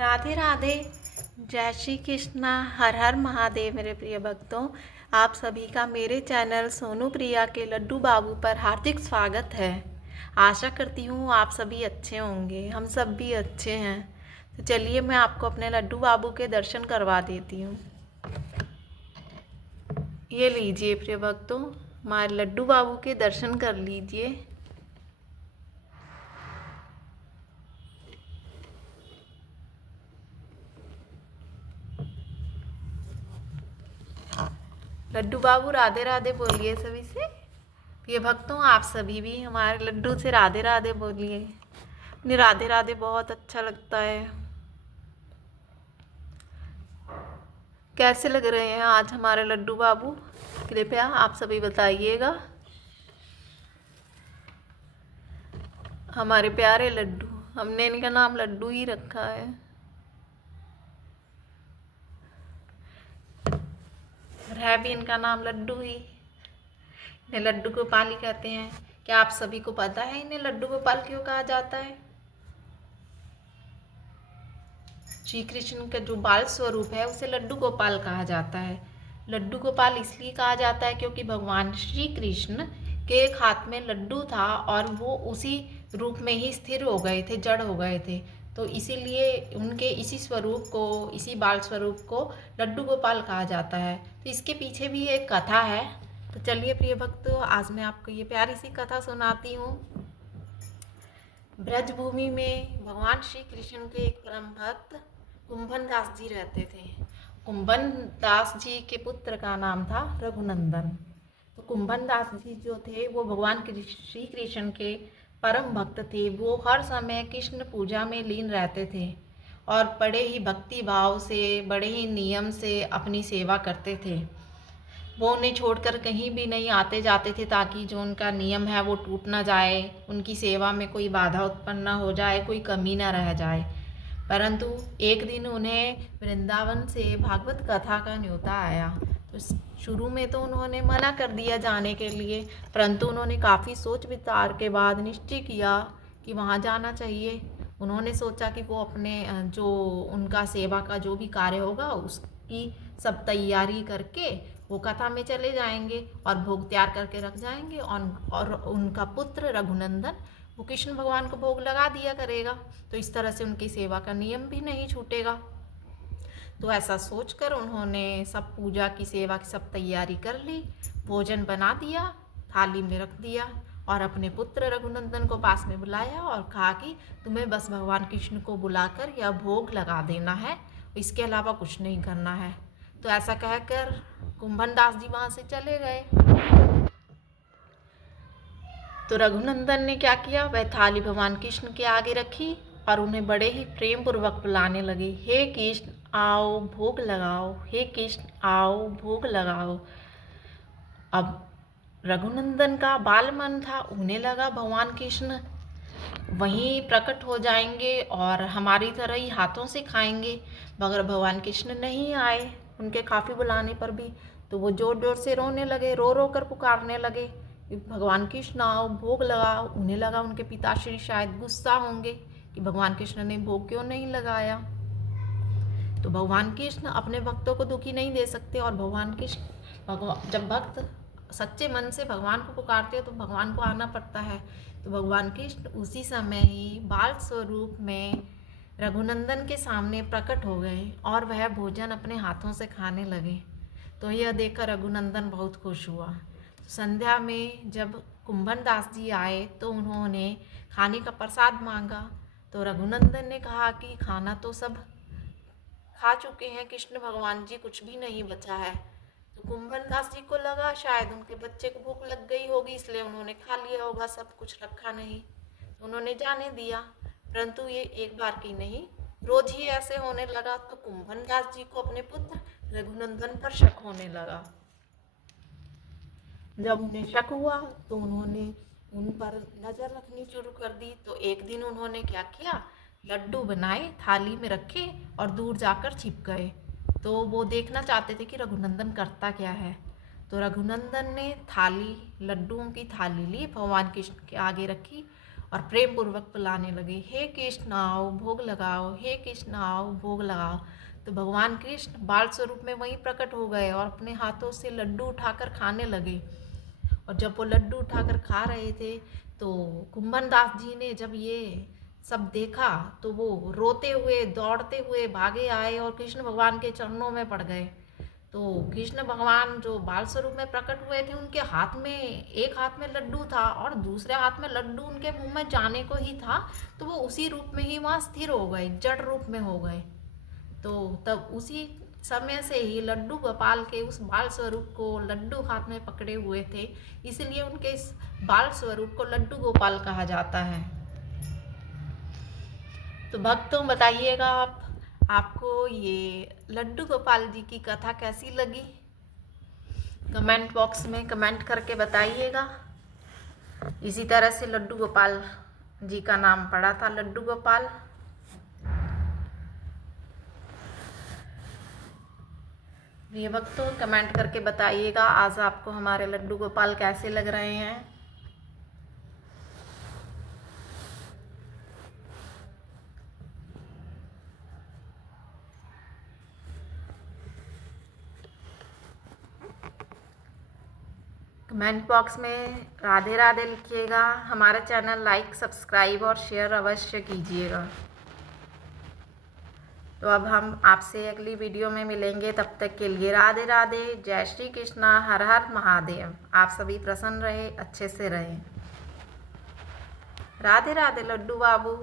राधे राधे। जय श्री कृष्णा। हर हर महादेव। मेरे प्रिय भक्तों, आप सभी का मेरे चैनल सोनू प्रिया के लड्डू बाबू पर हार्दिक स्वागत है। आशा करती हूँ आप सभी अच्छे होंगे, हम सब भी अच्छे हैं। तो चलिए मैं आपको अपने लड्डू बाबू के दर्शन करवा देती हूँ। ये लीजिए प्रिय भक्तों, हमारे लड्डू बाबू के दर्शन कर लीजिए। लड्डू बाबू राधे राधे बोलिए सभी से। प्रिय भक्तों, आप सभी भी हमारे लड्डू से राधे राधे बोलिए। उन्हें राधे राधे बहुत अच्छा लगता है। कैसे लग रहे हैं आज हमारे लड्डू बाबू, कृपया आप सभी बताइएगा। हमारे प्यारे लड्डू, हमने इनका नाम लड्डू ही रखा है। और है भी इनका नाम लड्डू ही। इन्हें लड्डू गोपाल ही कहते हैं। क्या आप सभी को पता है इन्हें लड्डू गोपाल क्यों कहा जाता है? श्री कृष्ण का जो बाल स्वरूप है उसे लड्डू गोपाल कहा जाता है। लड्डू गोपाल इसलिए कहा जाता है क्योंकि भगवान श्री कृष्ण के एक हाथ में लड्डू था और वो उसी रूप में ही स्थिर हो गए थे, जड़ हो गए थे। तो इसीलिए उनके इसी स्वरूप को, इसी बाल स्वरूप को लड्डू गोपाल कहा जाता है। तो इसके पीछे भी एक कथा है। तो चलिए प्रिय भक्तों, आज मैं आपको ये प्यारी सी कथा सुनाती हूँ। ब्रज भूमि में भगवान श्री कृष्ण के एक परम भक्त कुंभन दास जी रहते थे। कुंभन दास जी के पुत्र का नाम था रघुनंदन। तो कुंभन दास जी जो थे वो भगवान श्री कृष्ण के परम भक्त थे। वो हर समय कृष्ण पूजा में लीन रहते थे और बड़े ही भक्ति भाव से, बड़े ही नियम से अपनी सेवा करते थे। वो उन्हें छोड़कर कहीं भी नहीं आते जाते थे ताकि जो उनका नियम है वो टूट ना जाए, उनकी सेवा में कोई बाधा उत्पन्न ना हो जाए, कोई कमी ना रह जाए। परंतु एक दिन उन्हें वृंदावन से भागवत कथा का न्योता आया। तो शुरू में तो उन्होंने मना कर दिया जाने के लिए, परंतु उन्होंने काफ़ी सोच विचार के बाद निश्चय किया कि वहाँ जाना चाहिए। उन्होंने सोचा कि वो अपने जो उनका सेवा का जो भी कार्य होगा उसकी सब तैयारी करके वो कथा में चले जाएंगे और भोग तैयार करके रख जाएंगे और उनका पुत्र रघुनंदन वो कृष्ण भगवान को भोग लगा दिया करेगा। तो इस तरह से उनकी सेवा का नियम भी नहीं छूटेगा। तो ऐसा सोचकर उन्होंने सब पूजा की, सेवा की सब तैयारी कर ली, भोजन बना दिया, थाली में रख दिया और अपने पुत्र रघुनंदन को पास में बुलाया और कहा कि तुम्हें बस भगवान कृष्ण को बुलाकर यह भोग लगा देना है, इसके अलावा कुछ नहीं करना है। तो ऐसा कहकर कुंभन दास जी वहाँ से चले गए। तो रघुनंदन ने क्या किया, वह थाली भगवान कृष्ण के आगे रखी और उन्हें बड़े ही प्रेम पूर्वक बुलाने लगे। हे कृष्ण आओ भोग लगाओ, हे कृष्ण आओ भोग लगाओ। अब रघुनंदन का बाल मन था, उन्हें लगा भगवान कृष्ण वहीं प्रकट हो जाएंगे और हमारी तरह ही हाथों से खाएंगे। मगर भगवान कृष्ण नहीं आए उनके काफ़ी बुलाने पर भी। तो वो जोर जोर से रोने लगे, रो रो कर पुकारने लगे, भगवान कृष्ण आओ भोग लगाओ। उन्हें लगा उनके पिताश्री शायद गुस्सा होंगे कि भगवान कृष्ण ने भोग क्यों नहीं लगाया। तो भगवान कृष्ण अपने भक्तों को दुखी नहीं दे सकते और भगवान कृष्ण, जब भक्त सच्चे मन से भगवान को पुकारते हो तो भगवान को आना पड़ता है। तो भगवान कृष्ण उसी समय ही बाल स्वरूप में रघुनंदन के सामने प्रकट हो गए और वह भोजन अपने हाथों से खाने लगे। तो यह देखकर रघुनंदन बहुत खुश हुआ। संध्या में जब कुंभन दास जी आए तो उन्होंने खाने का प्रसाद मांगा। तो रघुनंदन ने कहा कि खाना तो सब खा चुके हैं कृष्ण भगवान जी, कुछ भी नहीं बचा है। तो कुंभन दास जी को लगा शायद उनके बच्चे को भूख लग गई होगी, इसलिए उन्होंने खा लिया होगा, सब कुछ रखा नहीं। तो उन्होंने जाने दिया। परंतु ये एक बार की नहीं, रोज ही ऐसे होने लगा। तो कुंभन दास जी को अपने पुत्र रघुनंदन पर शक होने लगा। जब उन्हें शक हुआ तो उन्होंने उन पर नज़र रखनी शुरू कर दी। तो एक दिन उन्होंने क्या किया, लड्डू बनाए, थाली में रखे और दूर जाकर छिप गए। तो वो देखना चाहते थे कि रघुनंदन करता क्या है। तो रघुनंदन ने लड्डुओं की थाली ली, भगवान कृष्ण के आगे रखी और प्रेम पूर्वक बुलाने लगे, हे कृष्ण आओ भोग लगाओ, हे कृष्ण आओ भोग लगाओ। तो भगवान कृष्ण बाल स्वरूप में वहीं प्रकट हो गए और अपने हाथों से लड्डू उठाकर खाने लगे। और जब वो लड्डू उठाकर खा रहे थे तो कुंभन दास जी ने जब ये सब देखा तो वो रोते हुए दौड़ते हुए भागे आए और कृष्ण भगवान के चरणों में पड़ गए। तो कृष्ण भगवान जो बाल स्वरूप में प्रकट हुए थे, उनके हाथ में एक हाथ में लड्डू था और दूसरे हाथ में लड्डू उनके मुंह में जाने को ही था। तो वो उसी रूप में ही वहाँ स्थिर हो गए, जड़ रूप में हो गए। तो तब उसी समय से ही लड्डू गोपाल के उस बाल स्वरूप को लड्डू हाथ में पकड़े हुए थे, इसलिए उनके इस बाल स्वरूप को लड्डू गोपाल कहा जाता है। तो भक्तों बताइएगा आपको ये लड्डू गोपाल जी की कथा कैसी लगी? कमेंट बॉक्स में कमेंट करके बताइएगा। इसी तरह से लड्डू गोपाल जी का नाम पड़ा था, लड्डू गोपाल। ये भक्तों कमेंट करके बताइएगा आज आपको हमारे लड्डू गोपाल कैसे लग रहे हैं। कमेंट बॉक्स में राधे राधे लिखिएगा। हमारा चैनल लाइक सब्सक्राइब और शेयर अवश्य कीजिएगा। तो अब हम आपसे अगली वीडियो में मिलेंगे, तब तक के लिए राधे राधे, जय श्री कृष्णा, हर हर महादेव। आप सभी प्रसन्न रहे, अच्छे से रहें। राधे राधे लड्डू बाबू।